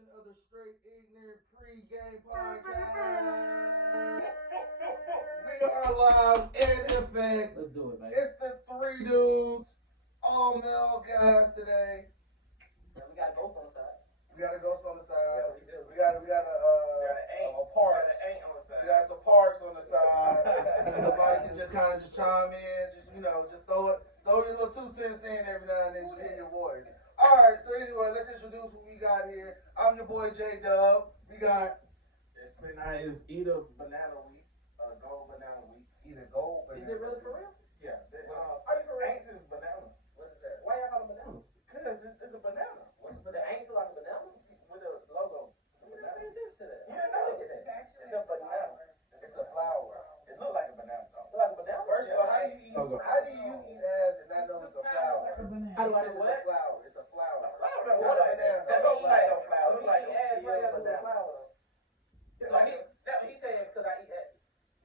edition of the Straight Ignorant Pre-Game Podcast. We are live in effect. Let's do it, man. It's the three dudes, all male guys today. And we got a ghost on the side. We got a ghost on the side. Yeah, we do. We got a parks. We got an ain't on the side. We got some parks on the side. Somebody can just kind of just chime in, just just throw your little 2 cents in every now and then, just hit your voice. All right, so anyway, let's introduce what we got here. I'm your boy J Dub. We got It's been nice. Eat a banana week, gold banana week. either gold, but Is it really for real? Yeah. Are you for real? Aints is banana. What is that? Why y'all call it banana? Cause it's a banana What's But the ain't like a banana? with a logo. Who the hell this to that? You know, Look at that. it's a banana. It's a flower. It look like a banana though. Look like a banana? First of all, how do you eat ass and not know it's a flower? How do I It's do a what? flower. It's a flower. A flower Not don't a look like banana. that. That don't look like no flower. It Look look like like a ass. Why y'all do a banana. flower though? It's No, like he said because I eat ass.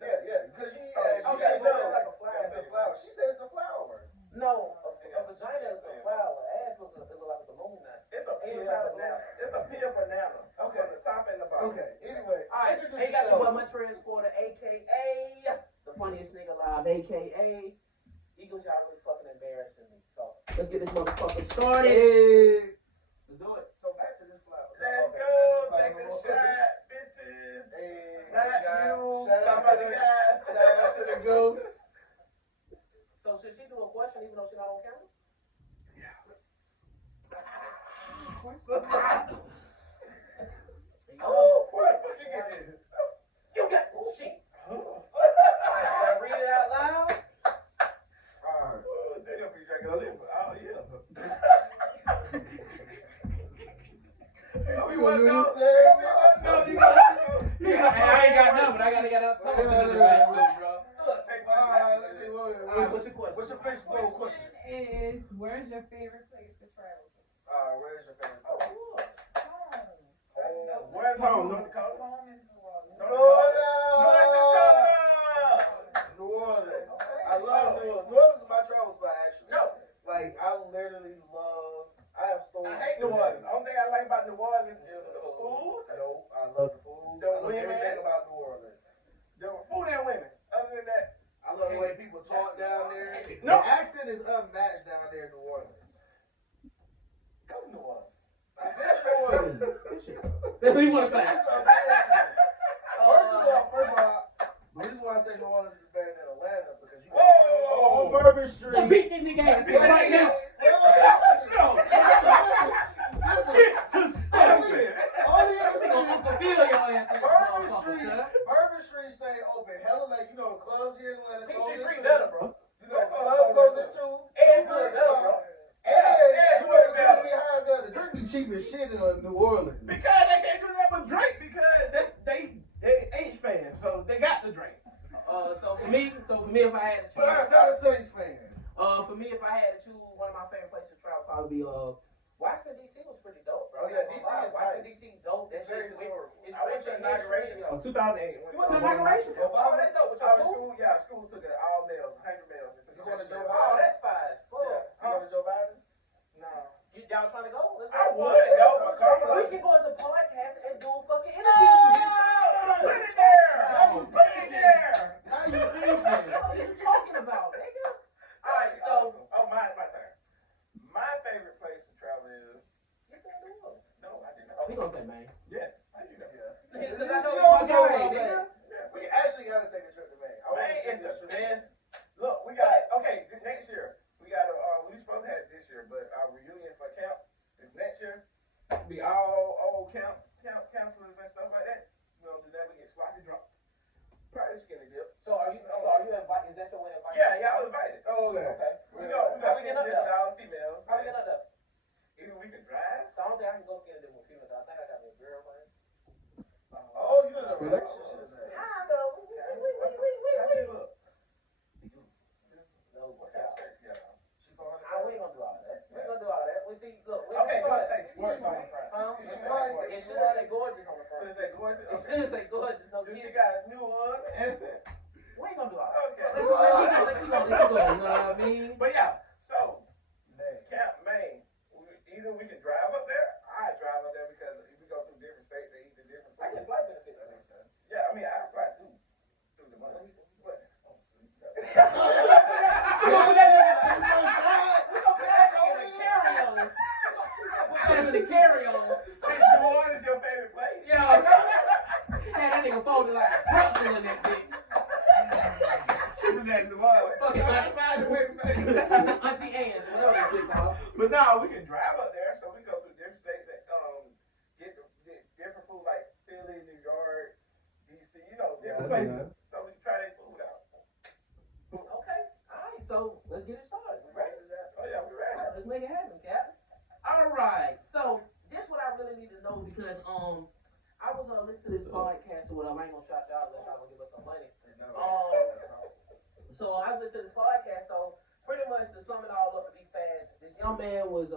Yeah, because you eat Oh, ass. Oh, You shit, should no, know like a flower. it's a flower. She said it's a flower. No, a vagina is a flower. Ass looks like a balloon now. It's a pea banana. It's a pea banana. Okay. From the top and the bottom. Okay, anyway. All right, introduce hey, got your boy yourself. my transporter, a.k.a. the funniest nigga alive, a.k.a. Eagles, y'all really fucking embarrassing me. So, let's get this motherfucker started. Hey. Let's do it. So back to this flower. Let's Okay. go. Take a shot, bitches. Hey. Not guys. you. Shout out to Somebody the- guys. Shout out to the ghost. So, should she do a question even though she's not on camera? Oh, what you get this? You got shit. Oh, I read it out loud. Alright. damn, we drinking a little. Oh, yeah. We gonna do the same. I ain't got none, but I gotta get out talking to the back, bro. Alright, let's see. Alright, what's your question? What's your Facebook question? Is where's your favorite place to travel to? Where's your favorite? Oh, cool. Home. Where's home? North Dakota? Home is New Orleans. North Dakota! New Orleans. I love New Orleans. New Orleans is my travel spot, actually. No. Like, I literally love. I have stories. I hate New Orleans. The only thing I like about New Orleans is the food. No, I love the food. The I love women. everything about New Orleans. The food and women. Other than that, I love the way people talk down there. No. The accent is unmatched down there in New Orleans. go to New Orleans. I've been to New Orleans. What do you want to say? It's amazing. First of all, the reason why I say New Orleans is better than Atlanta because you Whoa! on Bourbon Street. Don't beat this nigga ass right now. All the other I'm cities, gonna feel your ass. Bourbon Street stay open. Hella like the clubs here in Atlanta. Peachtree close Street at better, 2. bro. Club goes at 2. Edgewood better, bro. And the drink be high as hell. The drink be cheap as shit in New Orleans. Because they can't do that but drink because they H fans, so they got the drink. So for me, if I had to But I'm choose, not a Saints fan. for me, if I had to choose one of my favorite places to travel, probably be Washington D.C. was pretty dope, bro. Oh, yeah, DC is Washington nice. D.C. dope. It's very historical. It's I went rich to in inauguration history. of 2008. You went to inauguration? Oh, that's dope. With your school? Yeah, school took it all males, 100 males. You going to Joe Oh, Biden? that's fine. Full. Yeah. You going to Joe Biden? No. Y'all trying to go? Let's go. I would go for Kamala. We can go as a podcast and do a fucking No! interview. Put it there! Put it there! Now you thinking. What are you talking about, nigga? Alright, so. Oh, my turn. My favorite place to travel is. You said New Orleans. No, I didn't. Oh, he gonna say, man. Yes, I do that. Because I know You you my always talk guy, about nigga. Yeah. We actually got to take a trip to Maine. I want to Maine see is this the shit. best. Look, we got next year. We got we supposed to have it this year, but our reunion for camp is next year. Be all old counselors and stuff like that. We're gonna do that. We get sloppy drunk. Probably skinny dip. So are you invited? Is that your way of inviting? Yeah, y'all invited. Oh, okay. Okay. We got How we get up skinny there? dip all females. How we get up there? Either we can drive. So I don't think I can go skinny dip with females. I think I got me a girlfriend. Oh, you in a relationship. Kind of. How she look? No, What kind of sex you got? She falling we ain't gonna do all that. We ain't gonna do all that. We see, look. Okay, go ahead. Say sports on the front. Huh? Is she white? It should say gorgeous on the front. Does that go into? It should say gorgeous. No Does she kids. got a new one? Answer. We ain't gonna do all that. Okay. Let's keep going. You know what I mean? But yeah, so Maine. Camp Maine. Either we can drive up there. I drive up there because if we go through Fucking Auntie Anne's, whatever that shit called. But now we can drive up there, so we go through different states that get different food like Philly, New York, DC, different places. So we can try that food out. Okay, alright, so let's get it started. We ready? Oh yeah, we ready. All right, let's make it happen, Captain. Alright, so this what I really need to know because I was listening to this podcast or whatever. I ain't gonna shout y'all unless y'all gonna give us some money. So I was listening to this podcast, so pretty much to sum it all up to be fast, this young man was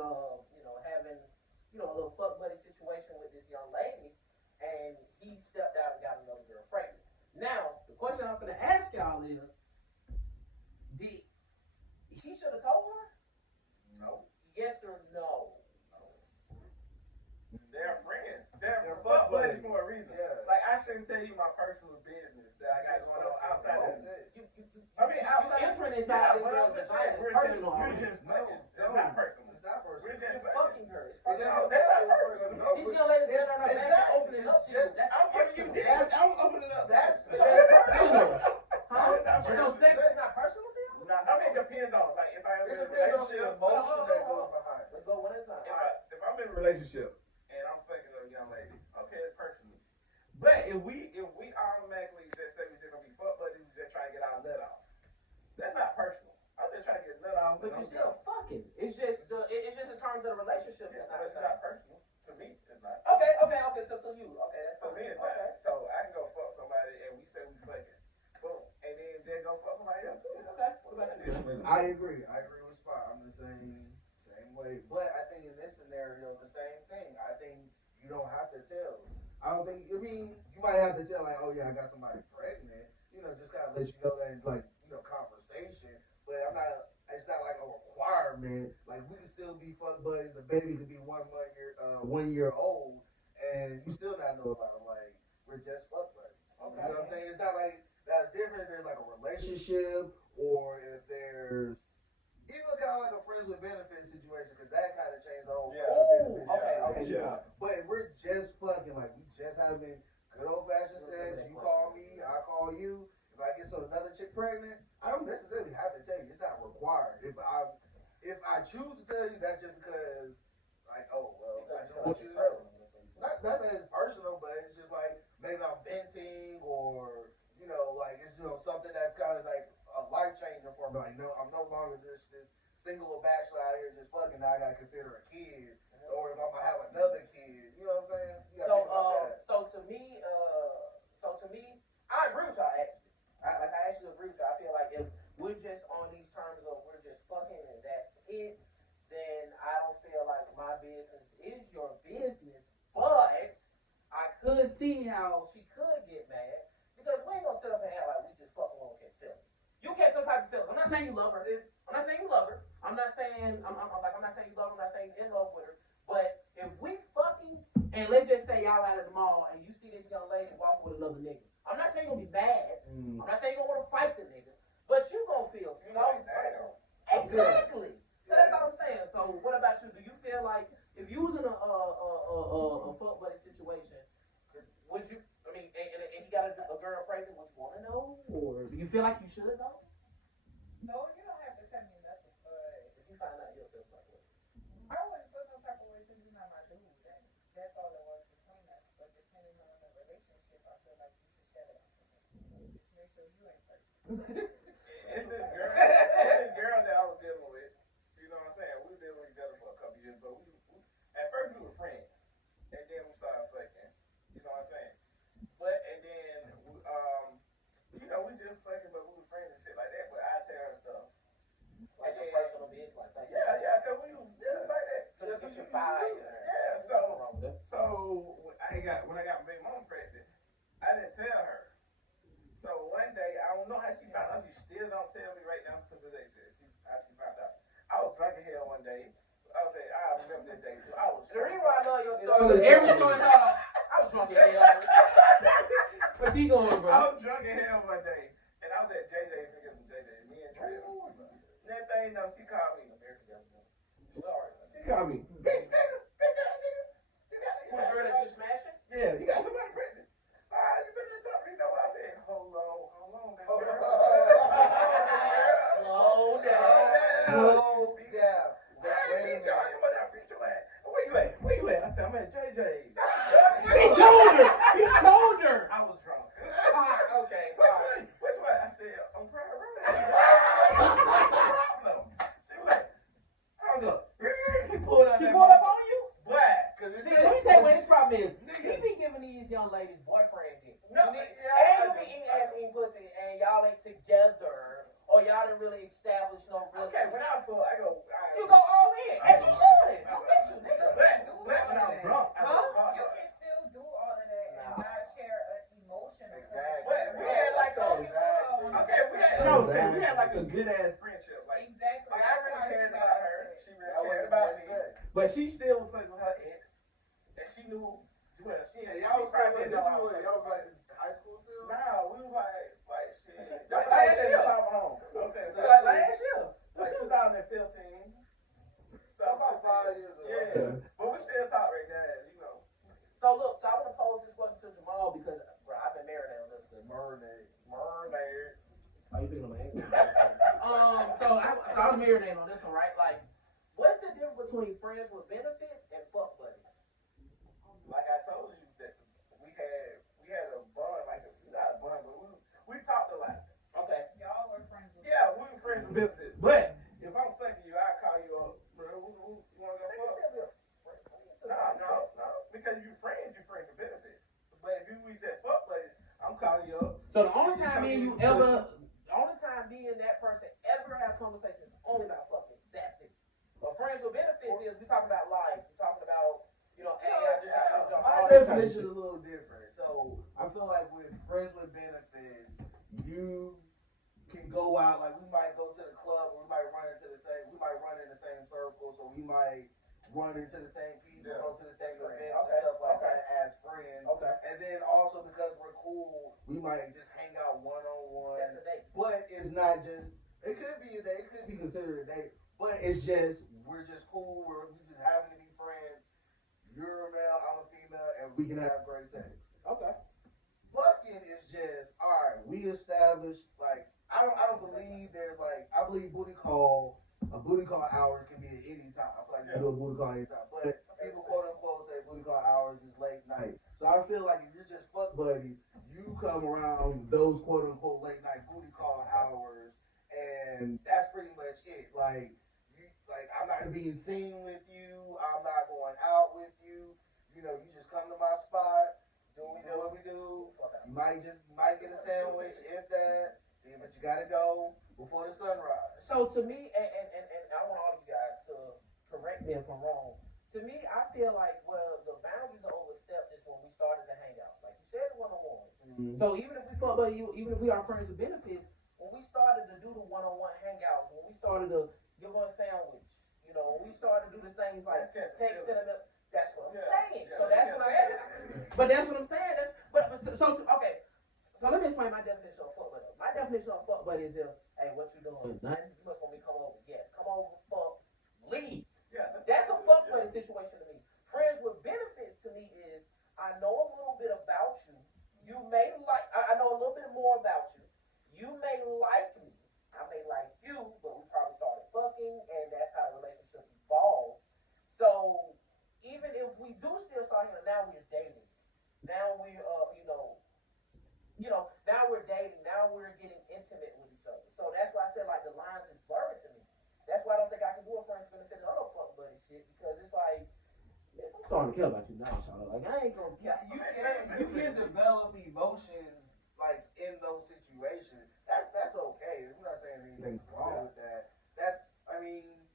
having a little fuck buddy situation with this young lady, and he stepped out and got another girl pregnant. Now, the question I'm gonna ask y'all is, did he should have told her? No. Yes or no? They're friends. They're fuck buddies for a reason. Yeah. Like I shouldn't tell you my personal business that I got going on outside of That's this. it. I mean, outside entering inside this but girl's I'm just design saying, is we're personal. just fucking. It's not personal. It's not personal. We're You're just fucking her. It's That's personal. not personal. No, These young ladies it's- are not back exactly. opening up to you. It's just- That's I'm giving you personal. dick. I'm opening up. That's So just it's personal. Huh? It's not So personal. sex is not personal to you? Nah, I mean, it depends on like if I'm It in a depends on the relationship. emotion that goes behind it. Let's go one at a time. If I'm in a relationship and I'm fucking a young lady, okay, it's personal. But if we automatically just say we're just gonna be fuck buddies, we just try to get our nut off. That's not personal. I'm just trying to get nut off. But you're still fucking. It's just in terms of the relationship. Yeah, It's but not. it's not personal. To me, it's not. Okay. So to you, okay, that's For fine. me, it's Okay. not. So I can go fuck somebody and we say we fucking, boom, and then they go fuck somebody else too. Okay. What about you? I agree with Spot. I'm the same way. But I think in this scenario, the same thing. I think you don't have to tell. I don't think. I mean, you might have to tell like, oh yeah, I got somebody pregnant. Just kind of let you know that like conversation. But I'm not. It's not like a requirement. Like we can still be fuck buddies. The baby could be 1 year old, and you still not know about him. Like we're just fuck buddies. Okay. You know what I'm saying? It's not like that's different. If there's like a relationship, or if there's even kind of like a friends with benefits situation, because that kind of changed the whole Yeah. friends with Ooh, benefits okay. situation. Yeah. But if we're just fucking like we just having good old fashioned sex. You call me, I call you. If I get another chick pregnant, I don't necessarily have to tell you. It's not required. If I choose to tell you, that's just because like, oh well, I just want you to know. Not that it's personal, but it's just like maybe I'm venting or like it's something that's kind of like a life changer for me. Like no, I'm no longer just this single or bachelor out here just fucking. Now I gotta consider a kid, or if I'm gonna have another kid. You know what I'm saying? You gotta think about that. So to me, I agree with y'all actually. I actually agree with y'all. I feel like if we're just on these terms of we're just fucking and that's it, then I don't feel like my business is your business. But I could see how she could get mad because we ain't gonna sit up and act like we just fucking won't catch feelings. You catch some type of feelings. I'm not saying you love her. I'm not saying you love her. I'm not saying you love her. I'm not saying you're in love with her. But if we fucking and let's just say y'all out at the mall and you see this young lady walking with another nigga, I'm not saying you're gonna be mad. I'm not saying you're gonna want to fight the nigga, but you gonna feel some type of exactly. So that's all I'm saying. So what about you? Do you feel like if you was in a fuck buddy situation, would you? I mean, and he got a girl pregnant, would you want to know, or do you feel like you should know? No, you don't have to tell me nothing, but If you find out you'll feel like it. I wouldn't feel no type of way because you're not my dude. And that's all there was between us. But depending on the relationship, I feel like you should shut it. Just make sure you ain't first. It's this girl that I was dealing with. You know what I'm saying? We were dealing with each other for a couple years, but we at first we were friends, and then we started fucking. You know what I'm saying? But and then we just fucking, but we were friends and shit like that. But I tell her stuff. Like your personal business, like that. Yeah, cause we was like that. Because you should fight. Yeah, so when I got my baby mom pregnant, I didn't tell her. So one day, I don't know how she found out. She still don't tell me right now to today. How she found out. I was drunk in hell one day. I remember this day too. I was. The reason why I love your story, every story I was drunk in hell. But keep going, bro. I was drunk in hell one day, and I was at JJ's to get some JJ. Me and Trey. That thing, she called me. She called me. Bitch, nigga. Who the girl that you smashing? Yeah, you got somebody pregnant. You better talk to me. You know what I said? Hold on, man. Slow down. I beat your ass. I beat your ass. Where you at? Where you at? I said, I'm at JJ's. He told her. He told her. I was drunk. Okay. Which way? I said, I'm proud of her. Problem. She was like, hung up. She pulled out She that pulled up on you? black. See, let me tell you what his problem is. He be giving these young ladies boyfriend dick. No, And you be eating ass eating pussy and y'all ain't together or y'all didn't really establish no real. Okay, when I was full, I go. You go all in. As you should. I'm with you, nigga. Black when I was drunk. I Huh? was hard. You can still do all of that and not share an emotion. Exactly. But we had like a. Exactly. Okay, we had like a good ass friendship. Like Exactly. I really cared about her. She That really was cared about just me. said. But she still was fucking with her ex. And she knew. Well, she And y'all was probably like, didn't know. y'all was like in high school still? Nah, we was like shit. Like last year. Home. Okay, so Like last year. like 2015. So about 5 years ago. Yeah. But we still talk right now, you know. So look, so I want to pose this question to Jamal because bro, I've been married on this. Mermaid. Mermaid. Are you picking up my answer? So I was married on this one, right? Like, what's the difference between friends with benefits and fuck buddies? Like I told you that we had a bond, like not a bond, but we talked a lot. Okay. Y'all were friends with Yeah, we were friends with benefits. But if I'm fucking you, I call you up, bro. You wanna go fuck? No. Because you friends with benefits. But if you reach that fuck place, I'm calling you up. So the only time me and that person ever have conversations only about fucking. That's it. But friends with benefits is we talking about life. We talking about, hey, I just had to jump. My definition is a little different. So I feel like with friends with benefits, you can go out, like we might go to the club, or we might run in the same circle, so we might run into the same people, go to the same events and stuff like that as friends. Okay. And then also because we're cool, we might just hang out one-on-one. That's a date. But it's not just, it could be a date, it could be considered a date, but it's just, we're just cool, we just happen to be friends. You're a male, I'm a female, and we can have great sex. Okay. Fucking is just, alright, we established, like, I don't believe there's like, I believe a booty call hours can be at any time. I feel like you can do a booty call anytime. But people quote unquote say booty call hours is late night. So I feel like if you're just fuck buddy, you come around those quote unquote late night booty call hours, and that's pretty much it. Like, I'm not being seen with you, I'm not going out with you, you just come to my spot, do what we do. You might get a sandwich, if that, but you gotta go before the sunrise. So to me, and I want all of you guys to correct me if I'm wrong. To me, I feel like the boundaries are overstepped is when we started to hang out. Like you said, one-on-one. Mm-hmm. So even if we fuck buddy, even if we are friends with benefits, when we started to do the one-on-one hangouts, when we started to give her a sandwich, when we started to do the things like texting and that's what I'm saying. So that's what I'm saying. But that's what I'm saying. Okay. So let me explain my definition of fuck buddy. My definition of fuck buddy is hey, what you doing? Nothing. You must want me to come over. Yes, come over, fuck, leave. Yeah. That's a fuck buddy situation to me. Friends with benefits to me is I know a little bit about you. You may like, I know a little bit more about you. You may like me. I may like you, but we probably started fucking, and that's how the relationship evolved. So even if we do still start here, now we're dating. Now we're, now we're dating. Now we're getting intimate with each other. So that's why I said like the lines is blurry to me. That's why I don't think I can do a friends benefit and other fuck buddy shit because it's like I'm starting to care about you now, Charlotte. Like I ain't gonna. You can develop emotions like in those situations. That's okay. I'm not saying anything's wrong with that.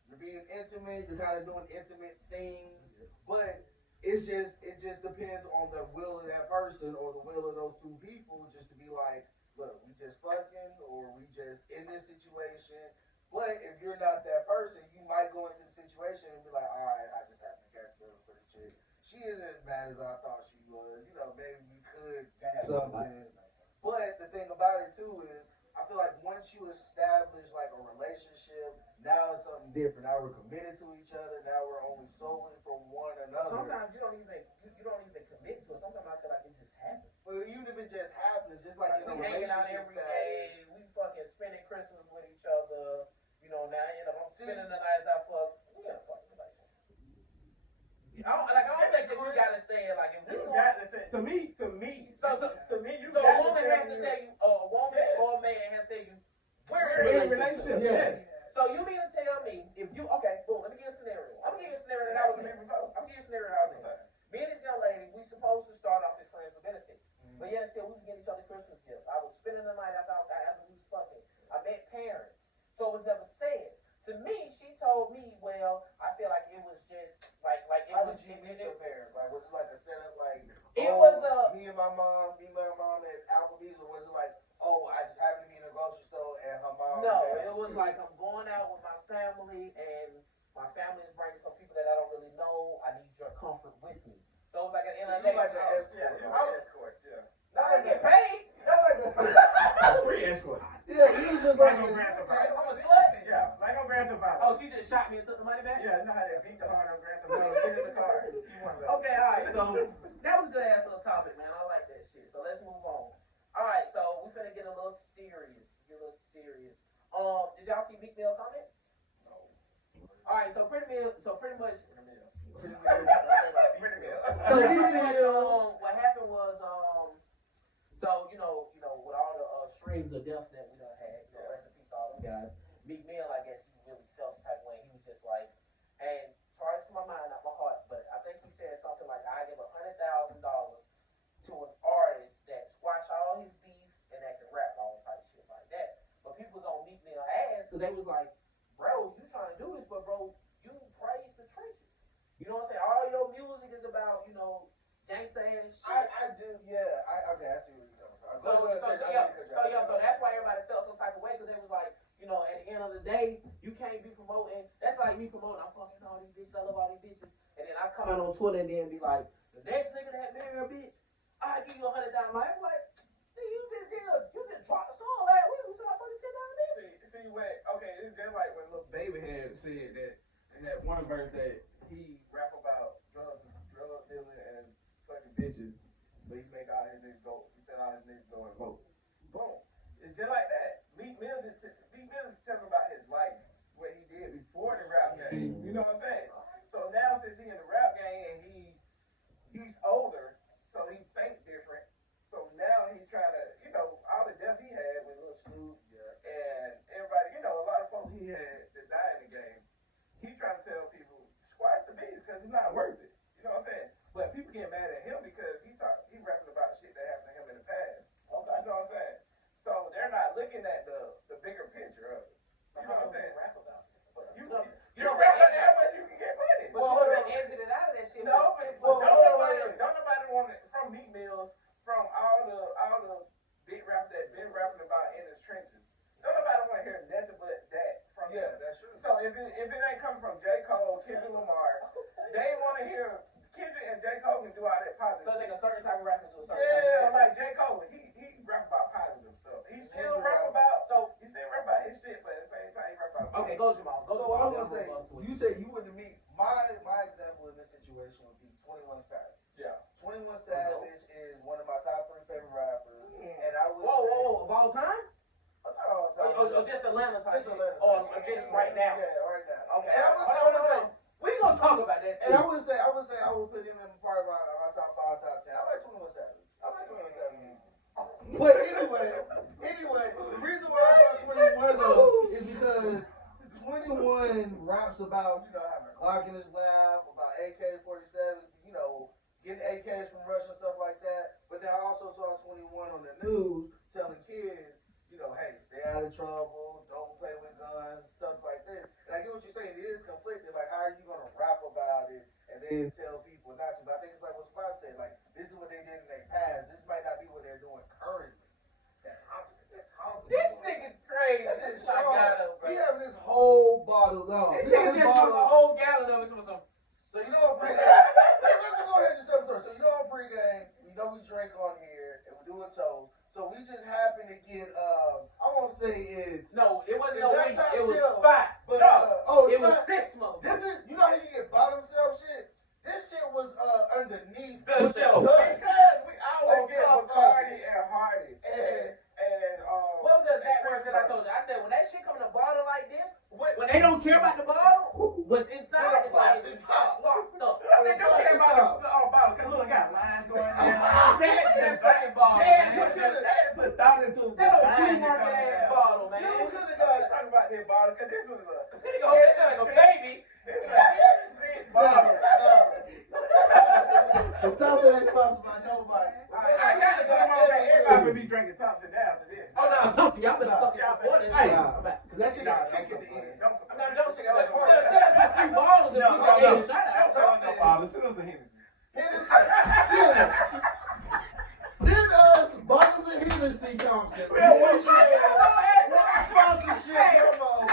You're being intimate. You're kind of doing intimate things, but it just depends on the will of that person or the will of those two people just to be like, look, we just fucking or we just in this situation. But if you're not that person, you might go into the situation and be like, all right, I just have to catch feelings for the chick. She isn't as bad as I thought she was. Maybe we could do something. But the thing about it too is, I feel like once you establish like a relationship, now it's something different. Now we're committed to each other. Now we're only solely for one another. Sometimes you don't even commit to it. Sometimes I feel like it just happens. But even if it just happens, just like in a hanging out relationship every day, we fucking spending Christmas with each other. Now I'm spending meeting my mom at Applebee's, or was it like, oh, I just happened to be in a grocery store and her mom? No, it was like I'm going out with my family, and my family is bringing some people that I don't really know. I need your comfort with me. So it was like an end of the day. Like an escort. Yeah, escort. Yeah. Not I like get paid. Not like a. Free escort. Yeah, he was just like. Like on Grand Theft Auto. I'm a slut. Yeah, like on Grand Theft Auto. Oh, she just shot me and took the money back? Yeah, you know how they beat the heart on Grand Theft Auto. Get in the car. You want that. Okay, all right. So that was a good ass little topic, man. I like that shit. So let's move on. All right, so we finna get a little serious. Did y'all see Meek Mill comments? No. All right, so pretty much. So Pretty Mill. What happened was so with all the streams of death that we done had, rest in peace to all them guys. Meek Mill, I guess he really felt the type of way. He was just like, and sorry to my mind, not my heart, but I think he said something like, I give $100,000 to an artist that squash all his beef and that can rap all type of shit like that. But people was on Meek Mill ass because they was like, bro, you trying to do this, but bro, you praise the trenches. You know what I'm saying? All your music is about, gangsta ass shit. I do, yeah. Okay, I see what you're talking about. So that's why everybody felt some type of way because they was like, at the end of the day, you can't be promoting. That's like me promoting. I'm fucking all these bitches. I love all these bitches. And then I come out on Twitter and then be like, the next nigga that marry a bitch, I give you $100,000. I'm like, you just dropped the song last week. We talking fucking $10,000. See it's just like when Lil Baby had said that in that one verse that he rap about drug dealing and fucking bitches, but he make all his niggas go. He said all his niggas go and vote. Boom. It's just like that. Meek Mill is telling about his life, what he did before the rap game. You know what I'm saying? So now since he in the rap game and he's older, so he think different. So now he's trying to, all the death he had with Lil Snoop and everybody, a lot of folks he had that died in the game. He trying to tell people, squash the beat because it's not worth it. You know what I'm saying? But people get mad at him because he rapping about shit that happened to him in the past. Okay. You know what I'm saying? So they're not looking at the bigger picture of it. You know what I'm saying? Rap about it. You don't rap about how much you can get money. But you don't exit out of that shit. No, don't nobody want it from Meek Mills, from all the big rap that been rapping about in the trenches. Don't nobody want to hear nothing but that from him. Yeah, that's true. So if it ain't coming from J. Cole, Kendrick Lamar, they want to hear Kendrick and J. Cole can do all that positive. So I think a certain type of rap can do a certain Yeah, type of shit. like J. Cole, he rap about positive stuff. He still rap about his shit, but at the same time he rap about. Okay, go Jamal. So I was gonna say, you said you wouldn't meet. My example in this situation would be 21 Savage. Yeah. 21 Savage is one of my top 3 favorite rappers, and I would Whoa, of all time? Not all time. Oh, just Atlanta type. Just Atlanta. Or just right now. Yeah, right now. Okay. And I would say, we gonna talk about that too. and I would say I would put him in part of my top 5, top 10. I like 21 Savage. But anyway, the reason why I brought 21 though is because 21 raps about, having a Glock in his lap, about AK-47, getting AKs from Russia and stuff like that. But then I also saw 21 on the news telling kids, hey, stay out of trouble, don't play with guns, stuff like this. And I get what you're saying, it is conflicted. Like, how are you going to rap about it and then tell people not to? But I think it's like what Spot said, like, this is what they did in their past. This might not be what they're doing currently. That's Thompson. This nigga crazy. That's just I strong. got him, bro. He having this whole bottle gone. This nigga just took a whole gallon of it to some. So on pregame, let's go ahead and just tell the story. So on pregame, we know we drink on here and we're doing toast. So we just happen to get I won't say it's No, it wasn't no that weed. top It was shelf, Spot. but It was not. this motherfucker. This is how you get bottom shelf shit. This shit was underneath The shelf. Because we always On get top of Bacardi it. and Hardy and What was the exact words that I told you? I said when that shit come in a bottle like this, when they don't care about the bottle, what's inside is like plastic top. locked up. I think don't care about the bottle, because look, got lines going down. That fucking bottle, Man, man. they put thought into the That old design pre-market ass bottle, man. You could have Let's got talk about this bottle, because this was a This nigga over there sound like a baby. It's a bottle. the Thompson ain't sponsored by nobody. I got to come on back. Everybody will be drinking Thompson after this. Oh no, I'm talking to y'all better fucking support it. Hey, Come back. Cause that shit got a kick at the end. Don't Send us some free bottles if you can get a shot out. sell no bottle. Send us a Hennessy. Hennessy, Hennessy Thompson. Yeah, what Appreciate it. Sponsorship, come on.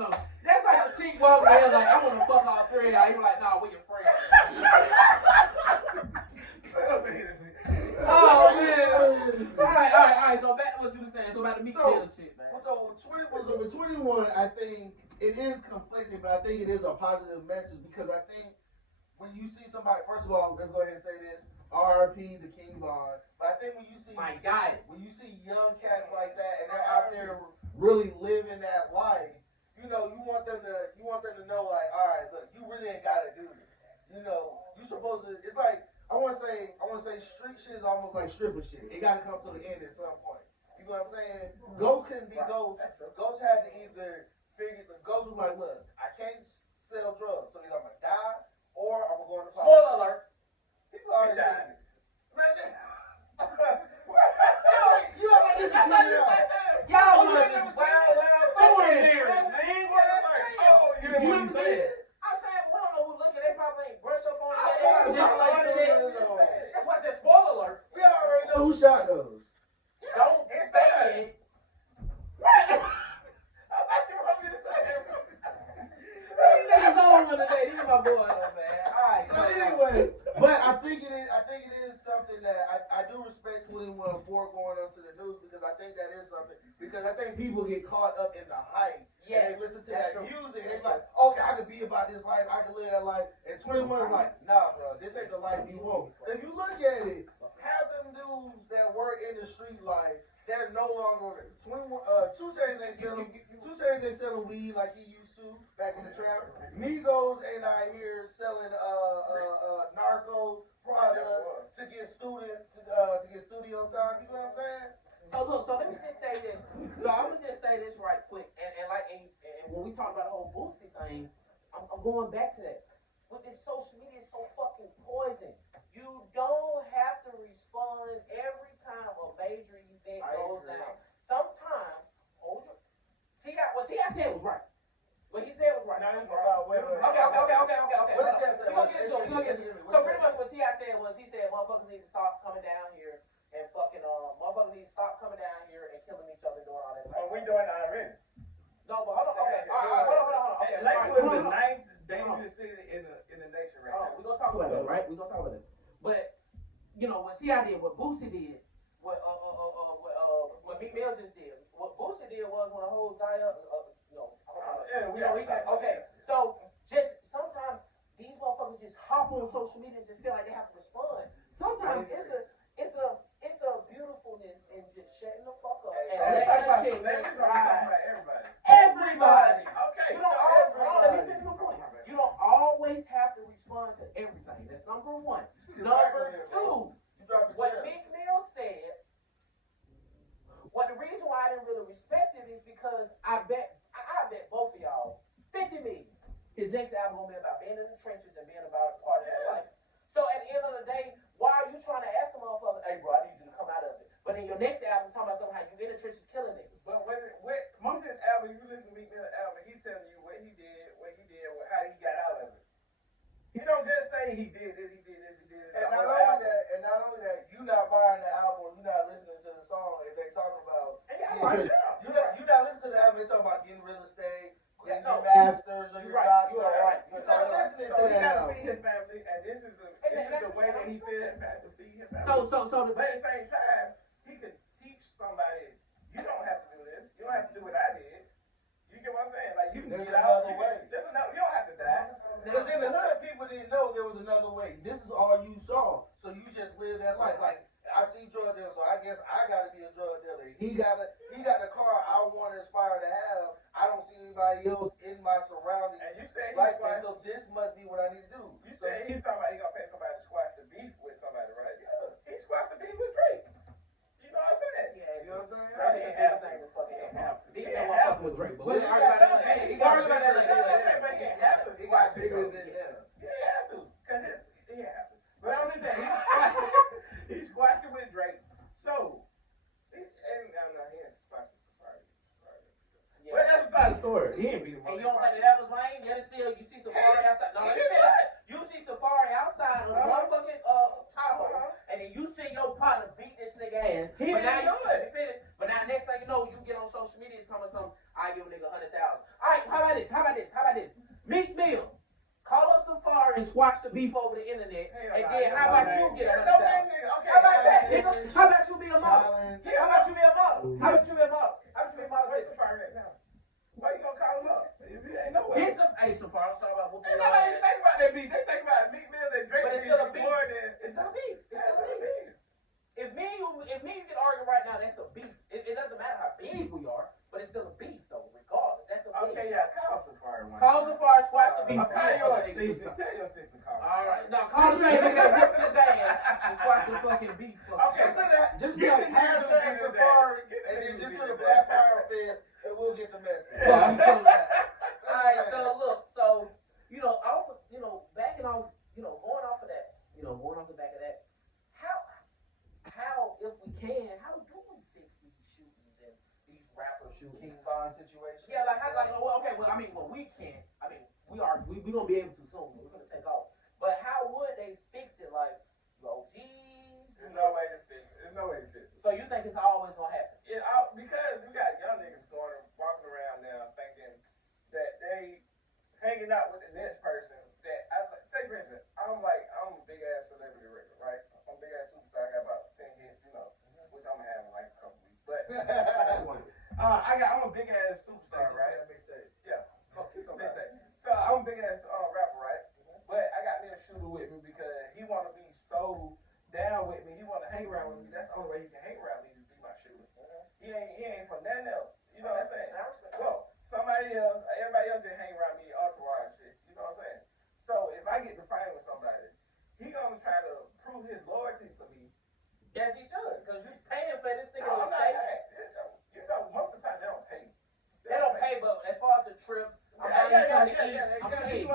No. That's like a cheap walking in, like, I want to fuck all three of y'all. You're like, nah, we're your friends. Oh, man. All right. So back to what you were saying. So about the meat meal shit, man. So with 21, I think it is conflicting, but I think it is a positive message because I think when you see somebody, first of all, let's go ahead and say this, RRP, the King Von. But I think when you see when you see young cats like that and they're out there really living that life, you know, you want them to know like, all right, look, you really ain't gotta do this. You know, you supposed to. It's like I want to say street shit is almost like stripper shit. It gotta come to the end at some point. You know what I'm saying? Ghost couldn't be Ghost. Ghost had to either figure. Ghost was like, look, I can't sell drugs, so either I'm gonna die or I'm gonna go in the fire. Spoiler alert. People already seen it. Man, you act like this is Y'all was wild throwing mirrors, man. You didn't want to say it. I said, we don't know who's looking. They probably ain't brush up on it. That's why I said spoiler alert. We already know who shot those. Don't say it. These niggas on one today. These are my boys, man. All right. So anyway, but I think it is something that I do respect 21 for going onto the news because I think that is something because I think people get caught up in the hype. Yes, and they listen to that music and it's like, okay, I could be about this life, I can live that life. And 21 is like, nah, bro, this ain't the life you want. If you look at it, half them dudes that work in the street life, they're no longer 21. 2 Chainz ain't selling weed like he used to back in the trap. Migos ain't out here selling narcos products to get studio time. You know what I'm saying? So look, so let me just say this. So I'm gonna just say this right quick, and when we talk about the whole Boosie thing, I'm going back to that. With this social media, it's so fucking poison. You don't have to respond every time a major event goes down. Sometimes, what T.I. said was right. What he said was right. Okay. What did T.I. say? We're gonna get to it. So pretty much what T.I. said was, he said motherfuckers need to stop coming down here and fucking motherfuckers need to stop coming down here and killing each other doing all that. Oh, we doing that already. No, but hold on. Okay, all right, hold on. Okay, Lakewood is the 9th dangerous city in the nation right now. We're gonna talk about that, right? We're gonna talk about that. But you know what T.I. did, what Boosie did, what Meek Mill just did. What Boosie did was when the whole Zion, okay. So just sometimes these motherfuckers just hop on social media and just feel like they have to respond. Sometimes it's a beautifulness in just shutting the fuck up and letting the shit ride. Everybody. Okay. You don't let me finish my point. You don't always have to respond to everything. That's number one. Number two, what Meek Mill said. The reason why I didn't really respect it is because I bet both of y'all 50 million. His next album will be about being in the trenches and being about a part of their life. So at the end of the day, why are you trying to ask a motherfucker, hey bro, I need you to come out of it? But in your next album, talking about somehow you in the trenches killing niggas. But most of his album, you listen to Meek Mill's album, he telling you what he did, how he got out of it. He don't just say he did this, he did this, he did this. And not only that, you not buying the album, you not listening to the song if they talk about. You not listening to the album, they talk about getting real estate, getting your masters or your doctor. You're right. You're not listening to he that got to album. feed his family, and this is the way that he feels to feed his family. But at the same time, he could teach somebody, you don't have to do this. You don't have to do what I did. You get what I'm saying? Like, you can There's get out. another way. You don't have to die. Because in the hood, people didn't know there was another way. This is all you saw. So you just live that life. Like, I see drug dealers, so I guess I got to be a drug dealer. He got the car I want to aspire to have. I don't see anybody else in my surroundings And you say like that, so this must be what I need to do. You say he's talking about he gonna pay somebody to squash the beef with somebody, right? Yeah. He squashed the beef with Drake. You know what I'm saying? Yeah, You know what I'm saying? I think his name is fucking hip hop. He ain't fucking with Drake, but But we argue about that. he got bigger than have to. He got bigger than them. He had to. Cause he had to. But I'm just saying, he squashed it with Drake. So, he ain't squashed it. Yeah. But that's beside the story. He ain't beat him. And you don't think that was lame? Yet still, you see Safari outside. No, let me finish. You see Safari outside of the motherfucking Tahoe, and then you see your partner beat this But now you finish. But now next thing you know, you get on social media and tell me something. I give a nigga 100,000. All right, how about this? Meek Mill. Call up Safari and squash the beef over the internet. And then how about you get 100,000? How about that, nigga? How about you be a model? How about you be a model? How about you be a model? Where's Safari at now? Why you gonna call him up? If you ain't nowhere. Get some. Hey, Safari, I'm sorry about whooping Ain't your nobody ass. think about that beef. They think about Meek Mill and Drake. But it's still a beef. It's still a beef. If me and you get arguing right now, that's a beef. It doesn't matter how big we are, but it's still a beef though, regardless. That's a beef. Okay, yeah, call Safari. Call Safari, squash the beef. Tell your sister to call. All right, now call the same nigga that whipped his ass and squash the fucking beef. Okay, just be like hashtag Safari, and then just do the Black Power fist, and we'll get the message. Yeah, all right, so look, backing off, going off of that, going off the back of that, how, if we can, how do we fix these shootings and these rapper shootings? King Von situation. Yeah, we can't. We gonna be able to soon. We're gonna take off. But how would they fix it? Like, OGs? There's no way to fix it. So you think it's always gonna happen? Yeah, because we got young niggas walking around now thinking that they hanging out with the next person. Say for instance, I'm a big ass celebrity record, right? I'm a big ass superstar. I got about 10 hits, which I'm gonna have in like a couple weeks. But I'm a big ass superstar, right? Yeah. So I'm a big ass rapper, right? But I got me a shooter with me because he wanna be so down with me. He wanna hang around with me. That's the only way he can hang around me to be my shooter. He ain't for nothing else. You know what I'm saying? Well, everybody else that hang around me, entourage shit. You know what I'm saying? So if I get to fight with somebody, he gonna try to prove his loyalty to me. Yes, he should, because you paying for this nigga No, to stay. Most of the time they don't pay. They don't pay, but as far as the trips, I'm buying you something to eat. I'm paying.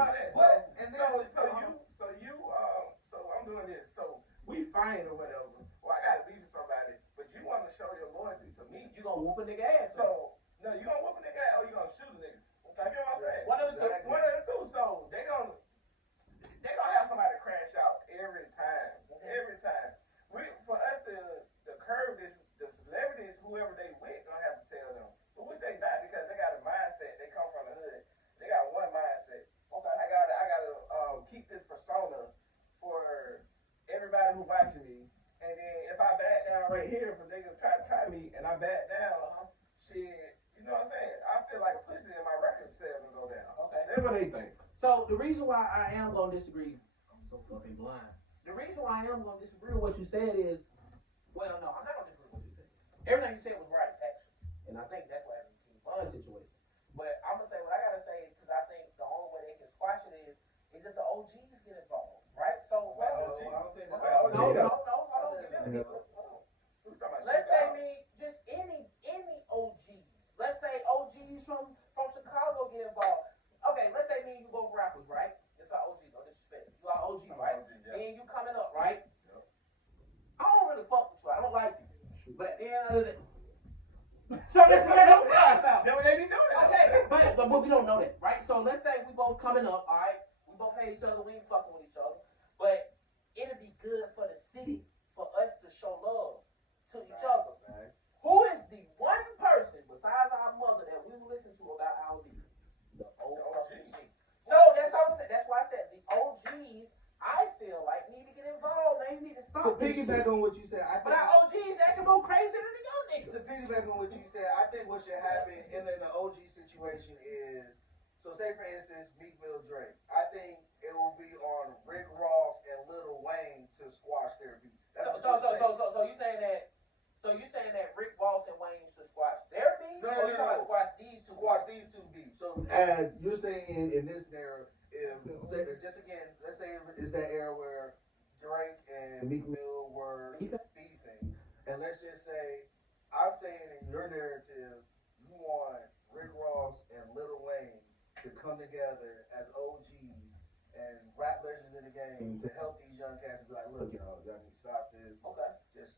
So I'm doing this. So we fighting or whatever. Well, I gotta beef with somebody, but you want to show your loyalty to me. You gonna whoop a nigga ass. So no, you gonna whoop a nigga ass or you gonna shoot a nigga. You know what I'm saying? One of the two. One of the two. So they gonna have somebody crash out every time. Every time. For us to curb this, the celebrities, whoever they with, gonna have to tell them. But which they not, because they got a mindset. They come from the hood. They got one mindset. Okay, I gotta keep this persona for everybody who watching me. And then if I back down right here, if a nigga try to try me and I back down, shit, you know what I'm saying? I feel like a pussy and my record sales will go down. Okay. That's what they think. So the reason why I am gonna disagree, I'm so fucking blind. The reason why I am gonna disagree with what you said is, well, no, I'm not gonna disagree with what you said. Everything you said was right, actually, and I think that's what happened in the Von situation. But I'm gonna say what I gotta say because I think the only way they can squash it is that the OGs get involved, right? So, I don't think that's hold on, Let's say just any OGs. Let's say OGs from Chicago get involved. Okay, let's say me and you both rappers, right? It's our OG, no disrespect. You are OG, right? Yeah. And you coming up, right? Yep. I don't really fuck with you. I don't like you. But at the end of the day, so that's what I'm talking about. That's what they be doing. Okay, but we don't know that, right? So let's say we both coming up, all right? We both hate each other. We ain't fucking with each other. But it'd be good for the city for us to show love to each other. Right. Who is the one person besides our mother that we will listen to about our beef? The OG. So that's how I'm saying. That's why I said the OGs, I feel like, need to get involved. They need to stop. To piggyback on what you said, I But think. our OGs acting more crazy than the young niggas. To piggyback on what you said, I think what should happen in the OG situation is, so say for instance, Meek Mill Drake. I think it will be on Rick Ross and Lil Wayne to squash their beef. So you saying that Rick Ross and Wayne should squash their beef? No. Or you talking about squash these two? Squash these two beefs. So as you're saying in this narrative, just again, let's say it's that era where Drake and Meek Mill were beefing, and let's just say, I'm saying in your narrative, you want Rick Ross and Lil Wayne to come together as OGs and rap legends in the game to help these young cats and be like, look, y'all need to stop this. Okay. Just,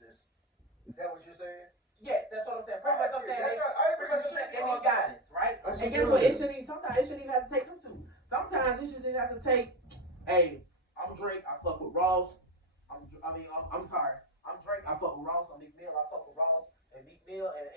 is that what you're saying? Yes, that's what I'm saying. Pretty much I'm saying they need guidance, right? I And guess what? Sometimes it shouldn't even have to take them two. Sometimes it should just have to take, hey, I'm Drake, I fuck with Ross. I'm sorry. I'm Drake. I fuck with Ross. I'm Meek Mill. I fuck with Ross and Meek Mill. And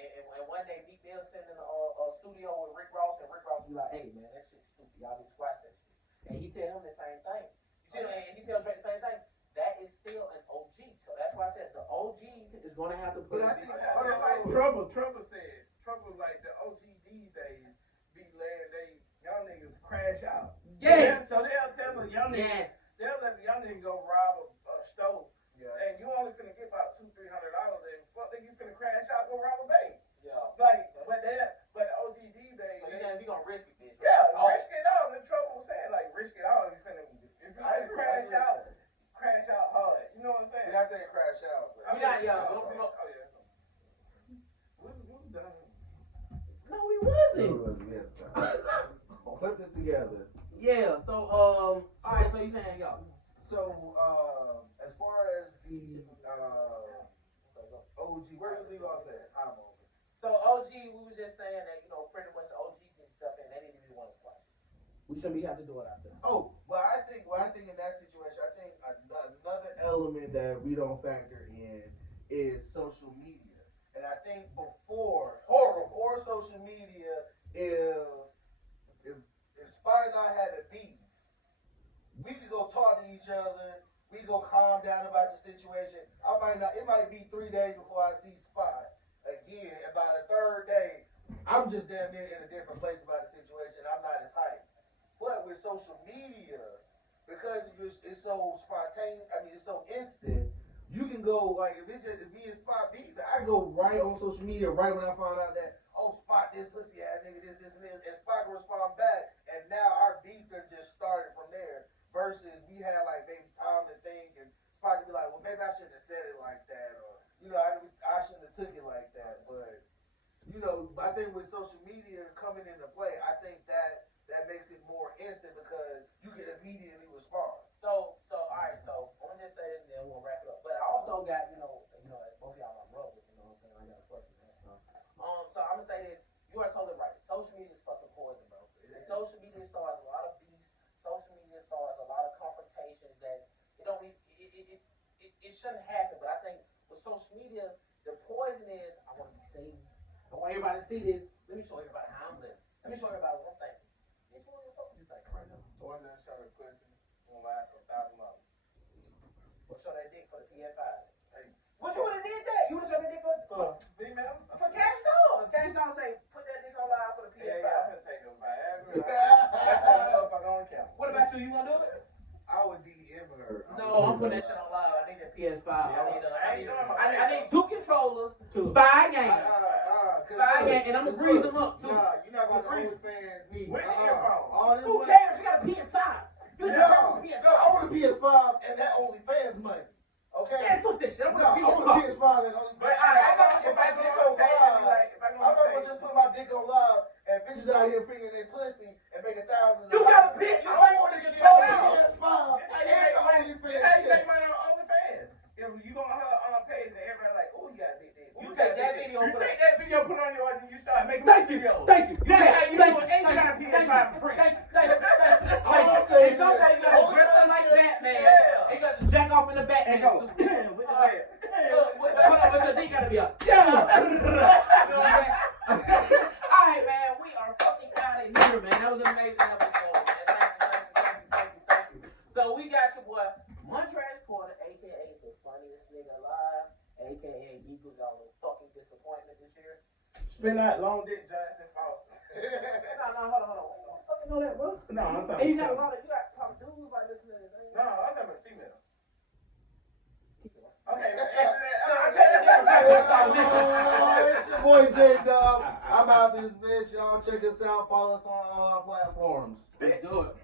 one day Meek Mill sitting in a studio with Rick Ross, and Rick Ross be like, "Hey man, that shit's stupid. Y'all need to squash that shit." And he tell him the same thing. You see, and he tell Drake the same thing. That is still an OG. So that's why I said the OGs is gonna have to put. But I think like Trouble said. Trouble like the OG these days be letting they young niggas crash out. Yes. So they'll tell the young niggas. Yes. They'll let the young nigga go rob a stove. Yeah. And you only finna get about $200-300 and fuck nigga, you finna crash out, go rob a bank. Yeah. Like, but the OG these days. So you saying we gonna risk it, bitch? Yeah, Oh. risk it all. The Trouble was saying like risk it all. If you finna crash out hard. You know what I'm saying? You're not saying crash out, but We not young. Oh yeah. What's done? No, we wasn't. Yes, clip this together. Yeah. So all right. So you saying y'all? So as far as the OG, where do we leave off at? High moment. So OG, we was just saying that pretty much the OGs and stuff, and they didn't even want to squash. We shouldn't have to do it ourselves. Oh, well, I think in that situation, I think another element that we don't factor in is social media. And I think before social media, if Spy and I had a beef, we could go talk to each other. We go calm down about the situation. It might be 3 days before I see Spy again. And by the third day, I'm just damn near in a different place about the situation. I'm not as hyped. But with social media, because it's so spontaneous, it's so instant, you can go, like, if me and Spot beef, I go right on social media right when I find out that, oh, Spot this pussy ass nigga, this, and this, and Spot can respond back, and now our beef can just started from there, versus we had, like, maybe time to think, and Spot can be like, well, maybe I shouldn't have said it like that, or, I shouldn't have took it like that, but, I think with social media coming into play, I think that makes it more instant because you can immediately respond. So all right. So I'm gonna just say this, and then we'll wrap it up. But I also got both of y'all my brothers. You know what I'm saying? I got a question. So I'm gonna say this. You are totally right. Social media is fucking poison, bro. And social media starts a lot of beef. Social media starts a lot of confrontations. It shouldn't happen. But I think with social media, the poison is I want to be seen. I want everybody to see this. Let me show everybody how I'm living. Let me show everybody what I'm thinking. Bitch, what the fuck you thinking right now? One that shot a pussy won't last for $1,000. Or show that dick for the PS5. Hey. What you would have did that? You would have showed that dick for female? For Cash Dollars. Cash Dollars say, put that dick on live for the PS5. Yeah, I'm gonna take them Viagra. That's on camera. What about you? You gonna do it? I would DM her. No, I'm putting that shit on live. I need that PS5. Yeah, I need 2 controllers, 5 games. 5 games, and I'm gonna grease them up too. Nah, you're not about to OnlyFans me. Where the earphones? All this Who money. cares? You got a PS5. You got a PS5. No, I want a PS5 and that OnlyFans money. Okay? Yeah, fuck that shit. I want a I want a PS5. PS5 and OnlyFans. But I'm not if gonna I put go my dick on on page, live. like, if I go I'm on not gonna page- just put my dick on live and bitches out here fingering their pussy and making thousands. You got a bitch. You I want to ain't control control the PS5 and the OnlyFans That's how you shit. make money on OnlyFans. If you go on her page and everybody like, oh, you got a big dick. You take that video, You take that video, put it on your and you start making Thank you. videos. Thank you. That's how you do it. And you got a Thank PS5 for free. Thank you. All I'm saying And sometimes you gotta is, dress up like Batman. Yeah. And you gotta jack off in the Batman And go, suit. with the head. Hold on, but your dick gotta be up. yeah. You know what I'm saying? Alright, man, we are fucking out of here, man. That was an amazing episode, man. Thank you. So we got your boy, Montrez Porter, aka the funniest nigga alive, aka Eagles got a fucking disappointment this year. Spin out Long Dick Johnson Foster. No, hold on. You don't fucking know that, bro. No, I'm talking And you got you got some dudes like listening to this. Ain't No, I'm talking about female. Okay, It's your boy J Dub. I'm out this bitch. Y'all check us out. Follow us on all our platforms. Let's do it.